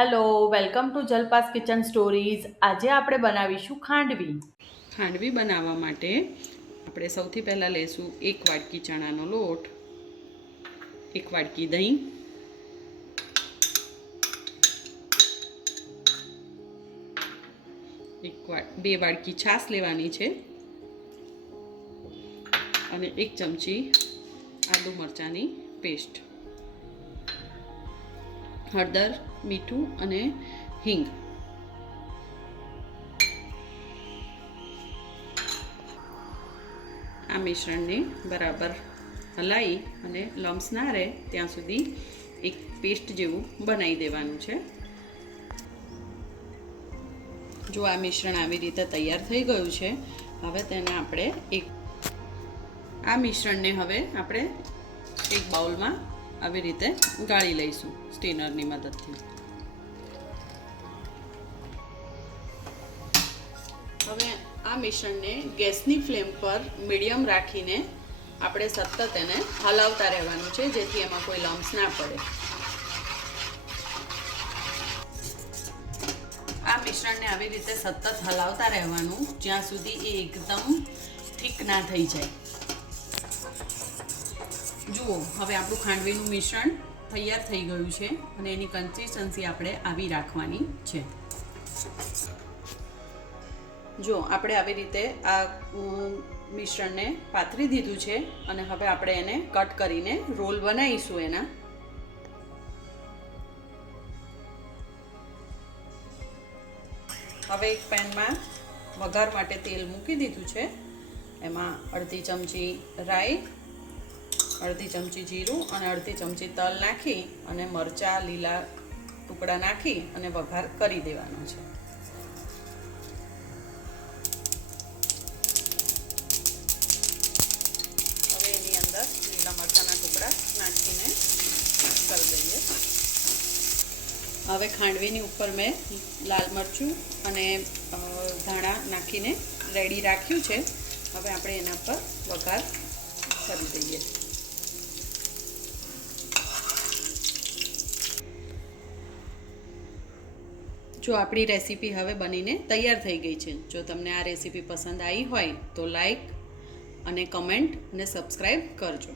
Hello, welcome to Jalpa's kitchen stories. આજે આપણે બનાવીશું ખાંડવી। ખાંડવી બનાવવા માટે આપણે સૌથી પહેલાં લઈશું 1 વાટકી ચણાનો લોટ, 1 વાટકી દહીં, 2 વાટકી છાશ લેવાની છે અને 1 ચમચી આદુ મરચાંની પેસ્ટ, હળદર, મીઠું અને હિંગ। આ મિશ્રણને બરાબર હલાવી અને લમ્સ ના રહે ત્યાં સુધી એક પેસ્ટ જેવું બનાવી દેવાનું છે। જો આ મિશ્રણ આવી રીતે તૈયાર થઈ ગયું છે, હવે તેને આપણે આ મિશ્રણને હવે આપણે એક બાઉલમાં આવી રીતે ગાળી લઈશું સ્ટેનરની મદદથી। હવે આ મિશ્રણને ગેસની ફ્લેમ પર મીડિયમ રાખીને આપણે સતત એને હલાવતા રહેવાનું છે, જેથી એમાં કોઈ લમ્સ ના પડે। આ મિશ્રણને આવી રીતે સતત હલાવતા રહેવાનું જ્યાં સુધી એ એકદમ ઠીક ના થઈ જાય। જુઓ, હવે આપણું ખાંડવીનું મિશ્રણ તૈયાર થઈ ગયું છે અને એની કન્સિસ્ટન્સી આપણે આવી રાખવાની છે। જો આપણે આવી રીતે આ મિશ્રણને પાથરી દીધું છે અને હવે આપણે એને કટ કરીને રોલ બનાવીશું એના। હવે એક પેનમાં વઘાર માટે તેલ મૂકી દીધું છે, એમાં અડધી ચમચી રાઈ, અડધી ચમચી જીરું અને અડધી ચમચી તલ નાખી અને મરચાં લીલા ટુકડા નાખી અને વઘાર કરી દેવાનો છે। હવે એની અંદર લીલા મરચાંના ટુકડા નાખીને મિક્સ કરી દઈએ। હવે ખાંડવીની ઉપર મેં લાલ મરચું અને ધાણા નાખીને રેડી રાખ્યું છે। હવે આપણે એના પર વઘાર કરી દઈએ। જો આપણી રેસીપી હવે બનીને તૈયાર થઈ ગઈ છે। જો તમને આ રેસીપી પસંદ આવી હોય તો લાઈક અને કમેન્ટ અને સબસ્ક્રાઈબ કરજો।